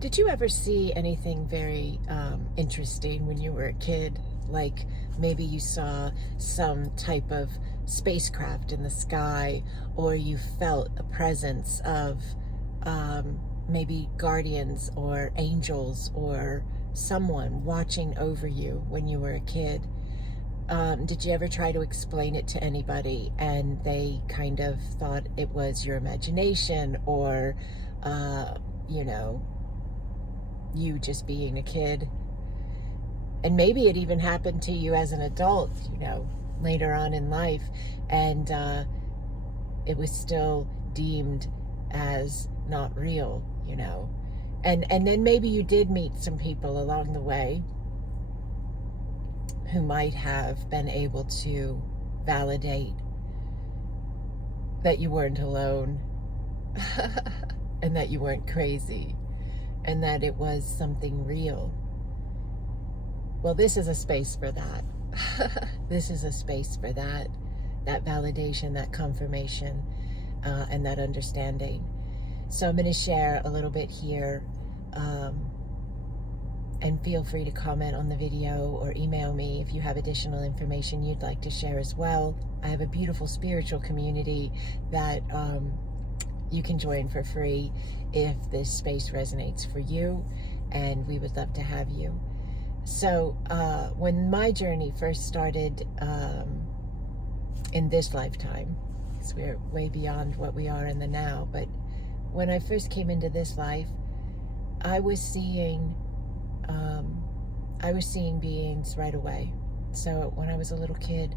Did you ever see anything very interesting when you were a kid? Like maybe you saw some type of spacecraft in the sky, or you felt a presence of maybe guardians or angels or someone watching over you when you were a kid. Did you ever try to explain it to anybody and they kind of thought it was your imagination, or, you know, you just being a kid? And maybe it even happened to you as an adult, you know, later on in life, and it was still deemed as not real, you know. And then maybe you did meet some people along the way who might have been able to validate that you weren't alone and that you weren't crazy and that it was something real. Well, this is a space for that. This is a space for that validation, that confirmation, and that understanding. So I'm going to share a little bit here, and feel free to comment on the video or email me if you have additional information you'd like to share as well. I have a beautiful spiritual community that you can join for free if this space resonates for you, and we would love to have you. So when my journey first started in this lifetime, because we're way beyond what we are in the now, but when I first came into this life, I was seeing beings right away. So when I was a little kid,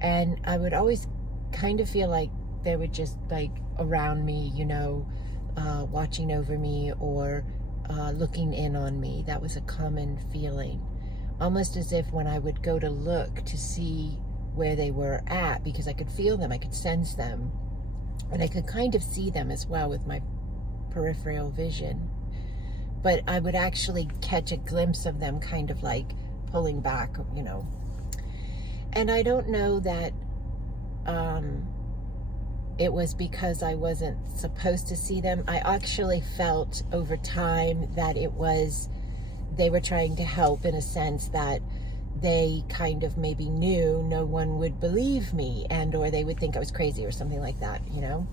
and I would always kind of feel like they were just like around me, you know, watching over me or looking in on me. That was a common feeling, almost as if when I would go to look to see where they were at, because I could feel them, I could sense them, and I could kind of see them as well with my peripheral vision. But I would actually catch a glimpse of them kind of like pulling back, you know. And I don't know that it was because I wasn't supposed to see them. I actually felt over time that it was, they were trying to help, in a sense that they kind of maybe knew no one would believe me, and or they would think I was crazy or something like that, you know.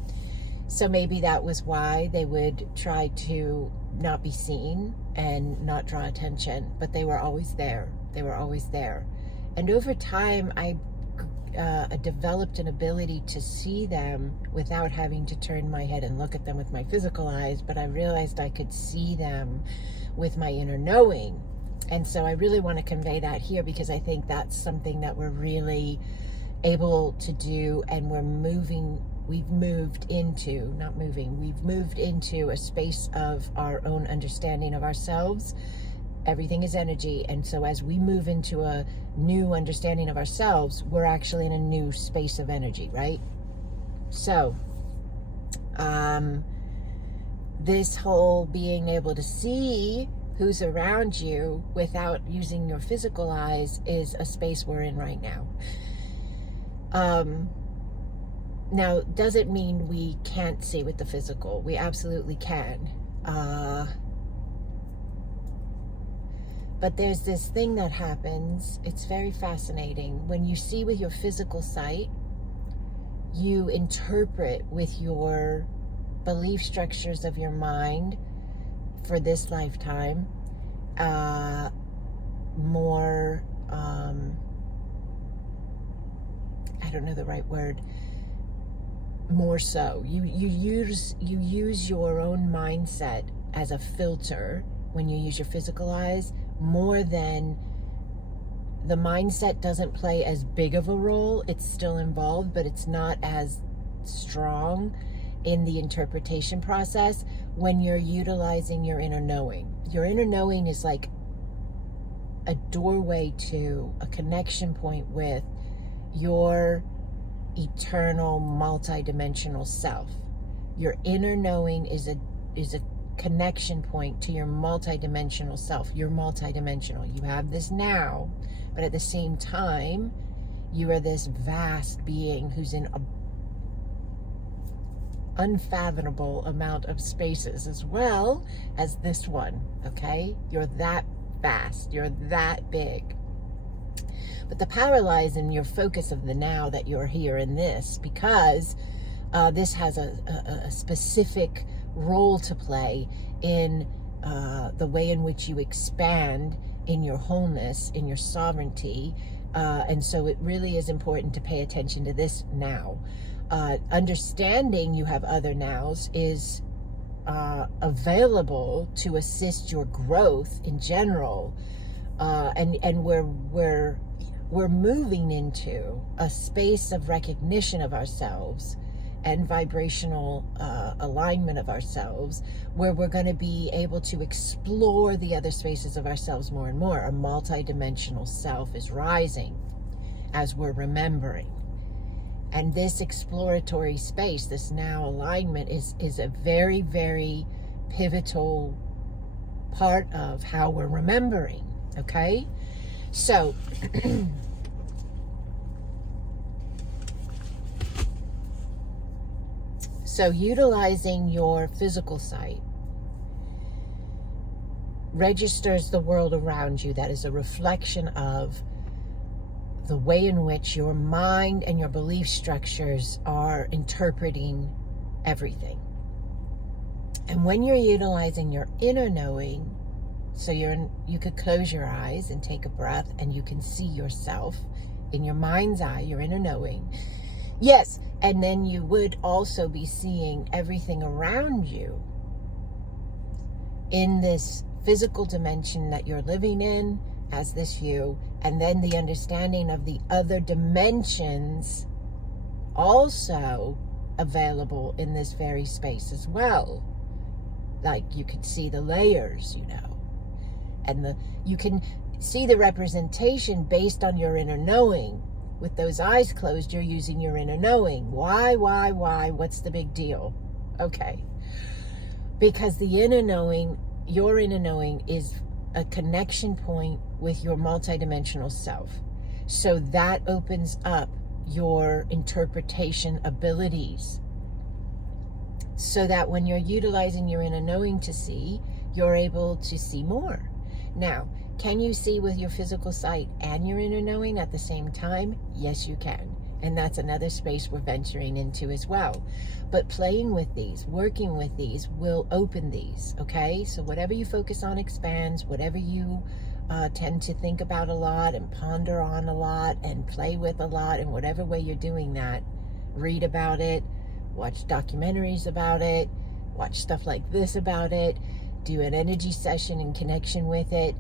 So maybe that was why they would try to not be seen and not draw attention, but they were always there. They were always there. And over time, I developed an ability to see them without having to turn my head and look at them with my physical eyes, but I realized I could see them with my inner knowing. And so I really want to convey that here, because I think that's something that we're really able to do, and we've moved into a space of our own understanding of ourselves. Everything is energy, and so as we move into a new understanding of ourselves, we're actually in a new space of energy, right? So this whole being able to see who's around you without using your physical eyes is a space we're in right now. Now, does it mean we can't see with the physical? We absolutely can. But there's this thing that happens. It's very fascinating. When you see with your physical sight, you interpret with your belief structures of your mind for this lifetime more, I don't know the right word, more so. You use your own mindset as a filter when you use your physical eyes, more than the mindset doesn't play as big of a role. It's still involved, but it's not as strong in the interpretation process when you're utilizing your inner knowing. Your inner knowing is like a doorway to a connection point with your eternal multidimensional self. Your inner knowing is a connection point to your multidimensional self. You're multidimensional. You have this now, but at the same time, you are this vast being who's in unfathomable amount of spaces, as well as this one, okay? You're that vast, you're that big. But the power lies in your focus of the now, that you're here in this, because this has a specific role to play in the way in which you expand in your wholeness, in your sovereignty. And so it really is important to pay attention to this now. Understanding you have other nows is available to assist your growth in general. And we're moving into a space of recognition of ourselves and vibrational alignment of ourselves, where we're going to be able to explore the other spaces of ourselves more and more. A multidimensional self is rising as we're remembering. And this exploratory space, this now alignment, is a very, very pivotal part of how we're remembering, okay? So, so utilizing your physical sight registers the world around you that is a reflection of the way in which your mind and your belief structures are interpreting everything. And when you're utilizing your inner knowing, so you could close your eyes and take a breath, and you can see yourself in your mind's eye, your inner knowing. Yes, and then you would also be seeing everything around you in this physical dimension that you're living in as this view, and then the understanding of the other dimensions also available in this very space as well. Like you could see the layers, and you can see the representation based on your inner knowing. With those eyes closed, you're using your inner knowing. Why? What's the big deal? Okay. Because the inner knowing, your inner knowing, is a connection point with your multidimensional self. So that opens up your interpretation abilities, so that when you're utilizing your inner knowing to see, you're able to see more. Now, can you see with your physical sight and your inner knowing at the same time? Yes, you can. And that's another space we're venturing into as well. But playing with these, working with these, will open these, okay? So whatever you focus on expands. Whatever you tend to think about a lot and ponder on a lot and play with a lot, in whatever way you're doing that, read about it, watch documentaries about it, watch stuff like this about it, do an energy session in connection with it.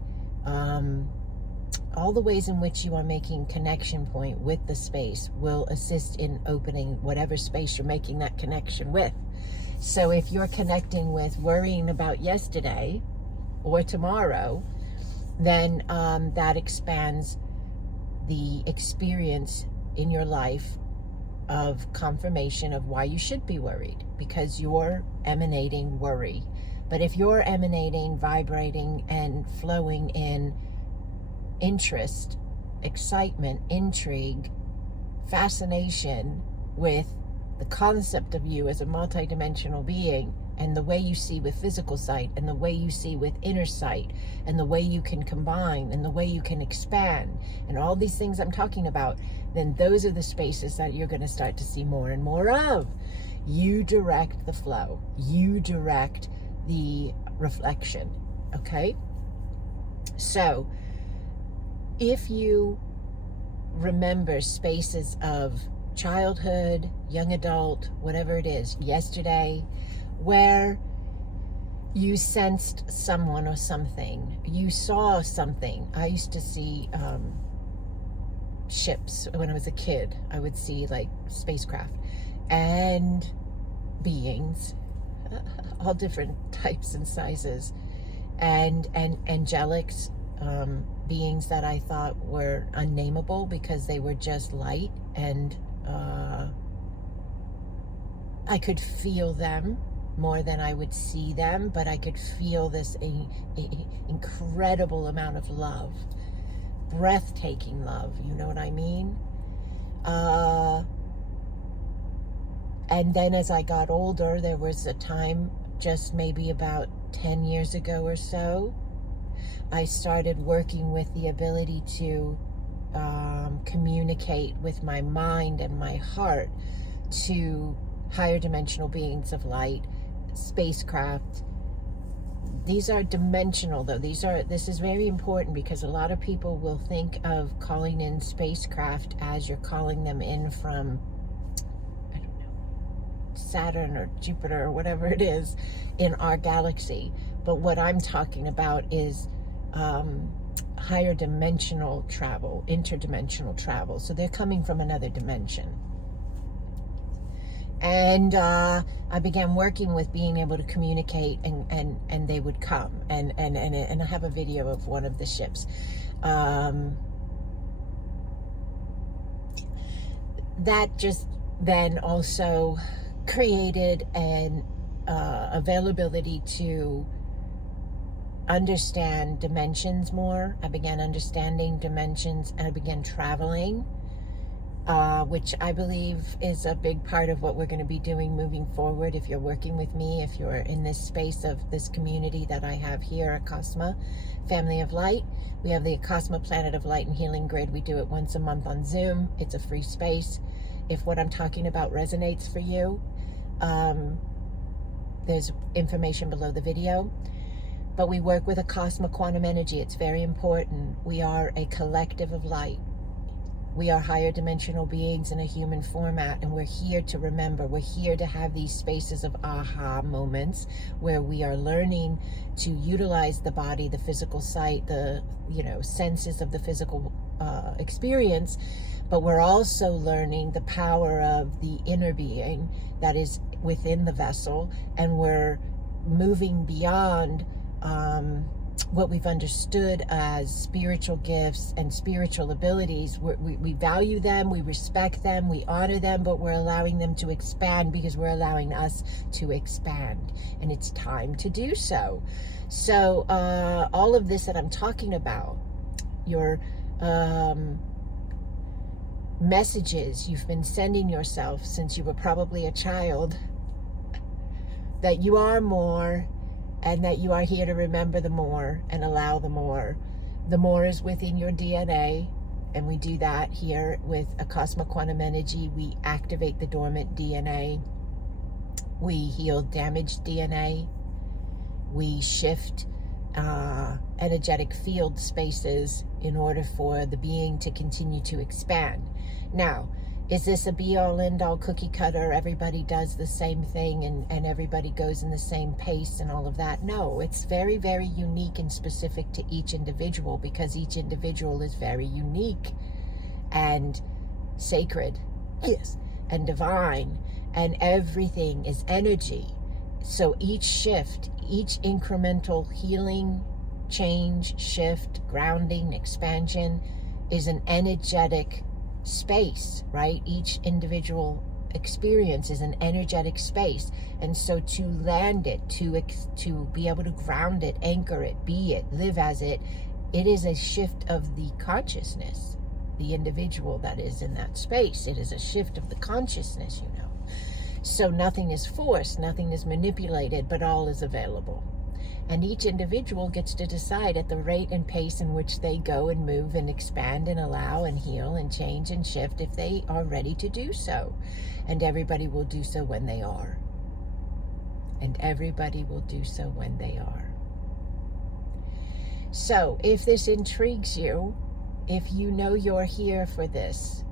All the ways in which you are making connection point with the space will assist in opening whatever space you're making that connection with. So if you're connecting with worrying about yesterday or tomorrow, then that expands the experience in your life of confirmation of why you should be worried, because you're emanating worry. But if you're emanating, vibrating, and flowing in interest, excitement, intrigue, fascination with the concept of you as a multidimensional being, and the way you see with physical sight, and the way you see with inner sight, and the way you can combine, and the way you can expand, and all these things I'm talking about, then those are the spaces that you're going to start to see more and more of. You direct the flow. You direct the reflection, okay? So if you remember spaces of childhood, young adult, whatever it is, yesterday, where you sensed someone or something, you saw something. I used to see ships when I was a kid. I would see like spacecraft and beings, all different types and sizes, and angelics, beings that I thought were unnameable because they were just light, and I could feel them more than I would see them, but I could feel this incredible amount of love, breathtaking love, you know what I mean? And then as I got older, there was a time just maybe about 10 years ago or so, I started working with the ability to communicate with my mind and my heart to higher dimensional beings of light, spacecraft. These are dimensional, though. This is very important, because a lot of people will think of calling in spacecraft as you're calling them in from, I don't know, Saturn or Jupiter or whatever it is in our galaxy. But what I'm talking about is higher dimensional travel, interdimensional travel. So they're coming from another dimension. And I began working with being able to communicate, and they would come. And I have a video of one of the ships. That just then also created an availability to understand dimensions more. I began understanding dimensions, and I began traveling, which I believe is a big part of what we're going to be doing moving forward. If you're working with me, if you're in this space of this community that I have here, Acasma, Family of Light, we have the Acasma Planet of Light and Healing Grid. We do it once a month on Zoom. It's a free space. If what I'm talking about resonates for you, there's information below the video. But we work with Acasma quantum energy. It's very important. We are a collective of light. We are higher dimensional beings in a human format, and we're here to remember. We're here to have these spaces of aha moments where we are learning to utilize the body, the physical sight, the senses of the physical experience, but we're also learning the power of the inner being that is within the vessel, and we're moving beyond what we've understood as spiritual gifts and spiritual abilities. We value them, we respect them, we honor them, but we're allowing them to expand, because we're allowing us to expand, and it's time to do so. So all of this that I'm talking about, your messages you've been sending yourself since you were probably a child, that you are more, and that you are here to remember the more and allow the more. The more is within your DNA, and we do that here with Acasma Quantum Energy. We activate the dormant DNA. We heal damaged DNA. We shift energetic field spaces in order for the being to continue to expand. Now, is this a be-all, end-all cookie cutter? Everybody does the same thing, and everybody goes in the same pace and all of that? No, it's very, very unique and specific to each individual, because each individual is very unique and sacred, yes, and divine, and everything is energy. So each shift, each incremental healing, change, shift, grounding, expansion is an energetic space, right? Each individual experience is an energetic space, and so to land it, to be able to ground it, anchor it, be it, live as it, it is a shift of the consciousness, the individual that is in that space. It is a shift of the consciousness, So nothing is forced, nothing is manipulated, but all is available. And each individual gets to decide at the rate and pace in which they go and move and expand and allow and heal and change and shift, if they are ready to do so. And everybody will do so when they are. And everybody will do so when they are. So if this intrigues you, if you know you're here for this,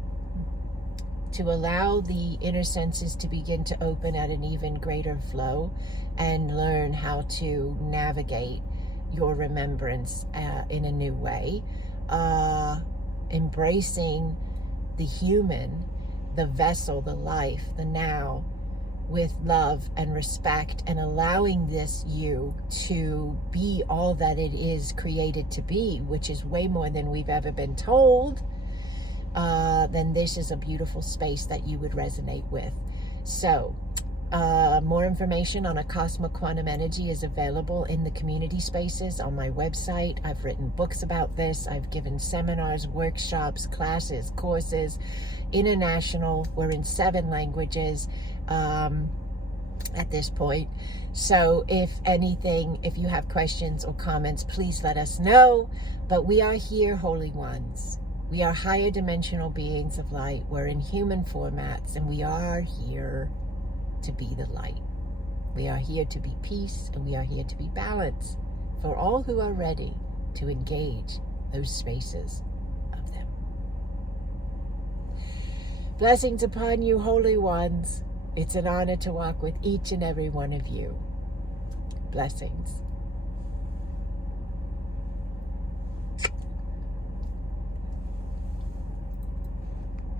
to allow the inner senses to begin to open at an even greater flow, and learn how to navigate your remembrance in a new way, embracing the human, the vessel, the life, the now, with love and respect, and allowing this you to be all that it is created to be, which is way more than we've ever been told, then this is a beautiful space that you would resonate with. So More information on Acasma Quantum Energy is available in the community spaces on my website. I've written books about this. I've given seminars, workshops, classes, courses, international. We're in 7 languages at this point. So if anything, if you have questions or comments, please let us know. But we are here, Holy Ones. We are higher dimensional beings of light. We're in human formats, and we are here to be the light. We are here to be peace, and we are here to be balance for all who are ready to engage those spaces of them. Blessings upon you, Holy Ones. It's an honor to walk with each and every one of you. Blessings.